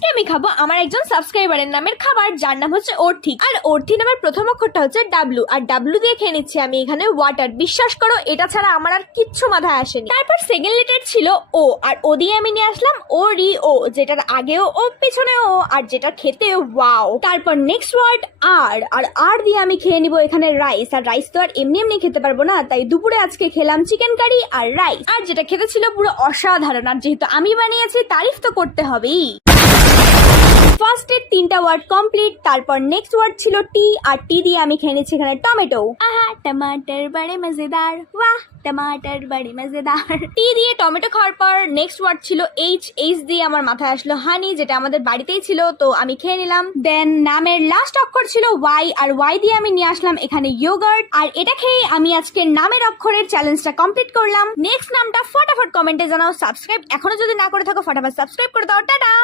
আজকে আমি খাবো আমার একজন সাবস্ক্রাইবারের নামের খাবার, যার নাম হচ্ছে অর্থি। আর অর্থি নামের প্রথম অক্ষরটা হচ্ছে ডাব্লু, আর ডাব্লু দিয়ে খেয়ে নিচ্ছি আমি এখানে ওয়াটার। বিশ্বাস করো এটা ছাড়া আমার আর কিচ্ছু মাথায় আসেনি। তারপর সেকেন্ড লেটার ছিল ও, আর ও দিয়ে আমি নিয়ে আসলাম ও রি ও, যেটার আগেও ও পিছনে ও, আর যেটা খেতে ওয়াও। তারপর নেক্সট ওয়ার্ড আর, আর আর দিয়ে আমি খেয়ে নিবো এখানে রাইস। আর রাইস তো আর এমনি এমনি খেতে পারবো না, তাই দুপুরে আজকে খেলাম চিকেন কারি আর রাইস, আর যেটা খেতে ছিল পুরো অসাধারণ। আর যেহেতু আমি বানিয়েছি তারিফ তো করতে হবেই। ফার্স্টের তিনটা ওয়ার্ড কমপ্লিট। তারপর নেক্সট ওয়ার্ড ছিল টি, আর টি দিয়ে আমি খেয়ে নিচ্ছি এখানে টমেটো। আহা টমাটার বড়ে মজেদার, বাহ টমাটার বড়ে মজেদার। টি দিয়ে টমেটো খাওয়ার পর নেক্সট ওয়ার্ড ছিল এইচ, এইচ দিয়ে আমার মাথায় আসলো হানি, যেটা আমাদের বাড়িতেই ছিল, তো আমি খেয়ে নিলাম। দেন নামের লাস্ট অক্ষর ছিল ওয়াই, আর ওয়াই দিয়ে আমি নিয়ে আসলাম এখানে ইয়োগার্ট, আর এটা খেয়ে আমি আজকে নামের অক্ষরের চ্যালেঞ্জটা কমপ্লিট করলাম। নেক্সট নামটা ফটাফট কমেন্টে জানাও। সাবস্ক্রাইব এখনো যদি না করে থাকো ফটাফট সাবস্ক্রাইব করে দাও। টাটা।